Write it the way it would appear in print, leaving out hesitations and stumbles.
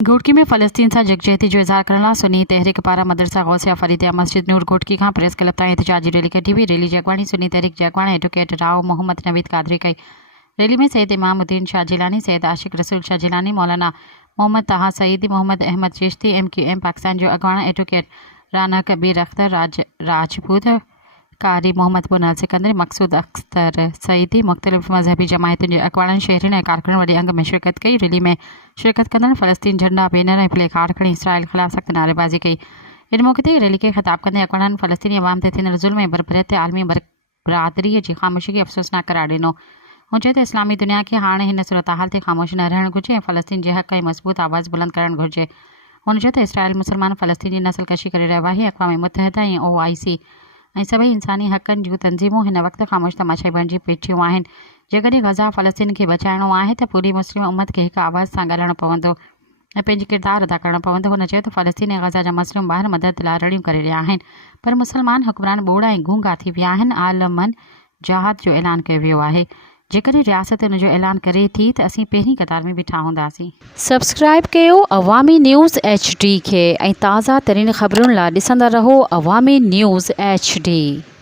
घोटकी में फ़लस्तीन सां यकजहती जो इज़हार करण लाइ सुन्नी तहरीक पारां मदरसा गौसिया फरीदिया मस्जिद नूर घोटकी खां प्रेस क्लब ताईं एहतिजाजी रैली कढी हुई। रैली जी अॻवानी सुन्नी तहरीक जे अॻवान एडवोकेट राव मोहम्मद नवीद कादरी कई। रैली में सैयद इमामुद्दीन शाह जिलानी, सैयद आशिक रसूल शाह जिलानी, मौलाना मोहम्मद तहा सईदी, मोहम्मद अहमद चिश्ती, MQM पाकिस्तान जो अॻवान एडवोकेट राना कबीर अख्तर राजपूत, कारी मोहम्मद पुनल सिकंदरी, मकसूद अख्तर सईदी, मुख़्तलिफ़ मज़हबी जमायतुनि जे अॻवाननि, शहरियुनि ऐं कारकुननि वॾे अंग में शिरकत कई। रैली में शिरकत कंदड़ फ़लस्तीन झंडा, बैनर ऐं प्ले कार्ड खणी इसराइल ख़िलाफ़ सख़्त नारेबाज़ी कई। इन मौक़े ते रैली खे ख़िताब कंदे अॻवाननि फ़लस्तीनी अवाम ते थींदड़ ज़ुल्म ऐं बरबरीअत ते आलमी बरादरीअ जी ख़ामोशी खे अफ़सोसनाक करार ॾिनो। हुन चयो त इस्लामी दुनिया खे हाणे हिन सूरतहाल ते ख़ामोश न रहणु घुरिजे ऐं फ़लस्तीन जे हक़ ऐं मज़बूत आवाज़ बुलंद करणु घुरिजे। हुन चयो त इसराइल मुसलमान फ़लस्तीन जी नस्लकशी करे रहियो आहे। अक़वाम मुतहदा ऐं OIC ऐं सभई इंसानी हक़नि जूं तंज़ीमूं हिन वक़्तु ख़ामोश तमाशाई बणिजी बीठियूं आहिनि। जेकॾहिं ग़ज़ा फ़लस्तीन खे बचाइणो आहे त पूरी मुस्लिम उम्मत खे हिकु आवाज़ सां ॻाल्हाइणो पवंदो ऐं पंहिंजी किरदारु अदा करणो पवंदो। हुन चयो त फ़लस्तीन ऐं ग़ज़ा जा मसलूम ॿार मदद लाइ रड़ियूं करे रहिया आहिनि, पर मुसलमान हुक्मरान ॿोड़ा ऐं गूंगा थी विया आहिनि। आलमन जहाद जो ऐलान कयो वियो आहे। जेकॾहिं रियासत हुन जो ऐलान करे थी त असीं पहिरीं क़तार में बीठा हूंदासीं। सब्सक्राइब कयो अवामी न्यूज़ HD खे ऐं ताज़ा तरीन ख़बरुनि लाइ ॾिसंदा रहो अवामी न्यूज़ HD।